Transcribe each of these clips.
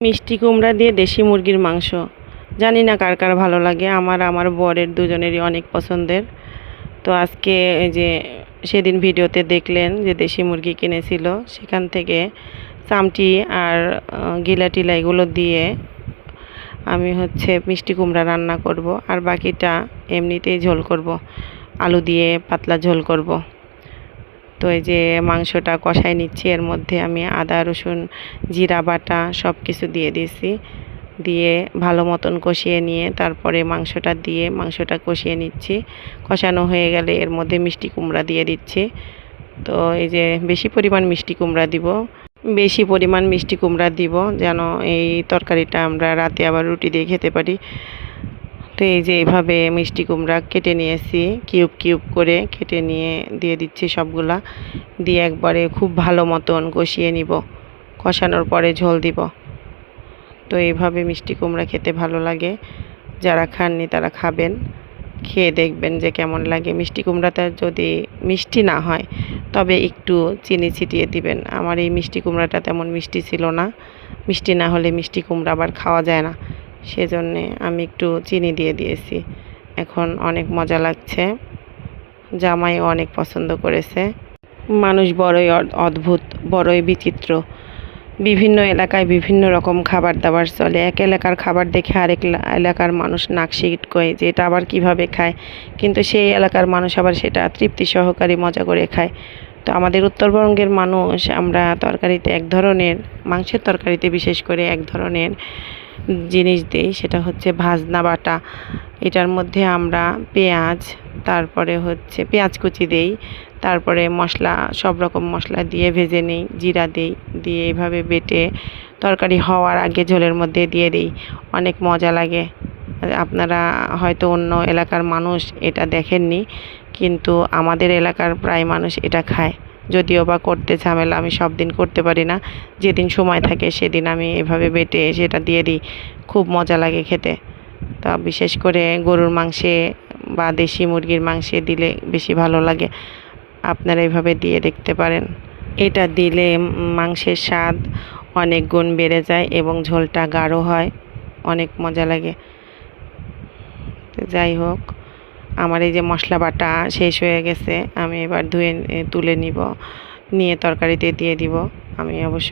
মিষ্টি কুমড়া দিয়ে দেশি মুরগির মাংস। জানি না কার কার ভালো লাগে, আমার বরের দুজনেরই অনেক পছন্দের। তো আজকে এই যে সেদিন ভিডিওতে দেখলেন যে দেশি মুরগি কিনেছিল, সেখান থেকে চামটি আর গিলা টিলা এগুলো দিয়ে আমি মিষ্টি কুমড়া রান্না করব, আর বাকিটা এমনিতেই ঝোল করব, আলু দিয়ে পাতলা ঝোল করব। তো এই যে মাংসটা কষাই নিচ্ছি, এর মধ্যে আমি আদা রসুন জিরা বাটা সব কিছু দিয়ে দিয়েছি, দিয়ে ভালো মতন কষিয়ে নিয়ে তারপরে মাংসটা কষিয়ে নিচ্ছি। কষানো হয়ে গেলে এর মধ্যে মিষ্টি কুমড়া দিয়ে দিচ্ছি। তো এই যে বেশি পরিমাণ মিষ্টি কুমড়া দিব যেন এই তরকারিটা আমরা রাতে আবার রুটি দিয়ে খেতে পারি। তো এই যে এইভাবে মিষ্টি কুমড়া কেটে নিয়েছি, কিউব কিউব করে কেটে নিয়ে দিয়ে দিচ্ছি সবগুলা, দিয়ে একবারে খুব ভালো মতন কষিয়ে নিব, কষানোর পরে ঝোল দিব। তো এইভাবে মিষ্টি কুমড়া খেতে ভালো লাগে, যারা খাননি তারা খাবেন, খেয়ে দেখবেন যে কেমন লাগে। মিষ্টি কুমড়াটা যদি মিষ্টি না হয় তবে একটু চিনি ছিটিয়ে দিবেন। আমার এই মিষ্টি কুমড়াটা তেমন মিষ্টি ছিল না, মিষ্টি না হলে মিষ্টি কুমড়া আবার খাওয়া যায় না, সেজন্যে আমি একটু চিনি দিয়ে দিয়েছি। এখন অনেক মজা লাগছে, জামাইও অনেক পছন্দ করেছে। মানুষ বড়ই অদ্ভুত, বড়ই বিচিত্র। বিভিন্ন এলাকায় বিভিন্ন রকম খাবার দাবার চলে। এক এলাকার খাবার দেখে আরেক এলাকার মানুষ নাক সিটকোয় যে এটা আবার কীভাবে খায়, কিন্তু সেই এলাকার মানুষ আবার সেটা তৃপ্তি সহকারে মজা করে খায়। তো আমাদের উত্তরবঙ্গের মানুষ, আমরা তরকারিতে এক ধরনের, মাংসের তরকারিতে বিশেষ করে এক ধরনের জিনিস দিই, সেটা হচ্ছে ভাজনা বাটা। এটার মধ্যে আমরা পেঁয়াজ, তারপরে পেঁয়াজ কুচি দেই, তারপরে মশলা, সব রকম মশলা দিয়ে ভেজে নিই, জিরা দিই, দিয়ে এইভাবে বেটে তরকারি হওয়ার আগে ঝোলের মধ্যে দিয়ে দিই। অনেক মজা লাগে। আপনারা হয়তো অন্য এলাকার মানুষ এটা দেখেননি, কিন্তু আমাদের এলাকার প্রায় মানুষ এটা খায়। যদিও বা করতে ঝামেলা, আমি সব দিন করতে পারি না, যেদিন সময় থাকে সেদিন আমি এভাবে বেটে সেটা দিয়ে দিই। খুব মজা লাগে খেতে। তা বিশেষ করে গরুর মাংসে বা দেশি মুরগির মাংসে দিলে বেশি ভালো লাগে। আপনারা এভাবে দিয়ে দেখতে পারেন। এটা দিলে মাংসের স্বাদ অনেক গুণ বেড়ে যায় এবং ঝোলটা গাঢ় হয়, অনেক মজা লাগে। তো যাই হোক, আমার এই যে মশলা বাটা শেষ হয়ে গেছে, আমি এবার ধুয়ে তুলে নিয়ে তরকারিতে দিয়ে দিব। আমি অবশ্য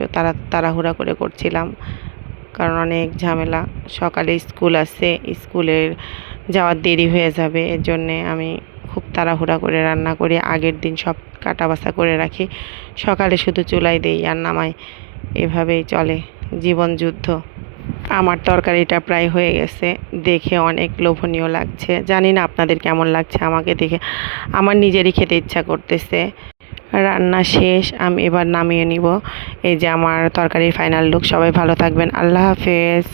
তাড়াহুড়া করে করছিলাম, কারণ অনেক ঝামেলা। সকালে স্কুল আছে, স্কুলের যাওয়ার দেরি হয়ে যাবে, এর জন্যে আমি খুব তাড়াহুড়া করে রান্না করি। আগের দিন সব কাটা বাছা করে রাখি, সকালে শুধু চুলাই দেই আর নামাই। এভাবেই চলে জীবন যুদ্ধ। আমার তরকারিটা প্রায় হয়ে গেছে, দেখে অনেক লোভনীয় লাগছে। জানি না আপনাদের কেমন লাগছে, আমাকে দেখে আমার নিজেরই খেতে ইচ্ছা করতেছে। রান্না শেষ, আমি এবার নামিয়ে নিব। এই যে আমার তরকারির ফাইনাল লুক। সবাই ভালো থাকবেন, আল্লাহ হাফেজ।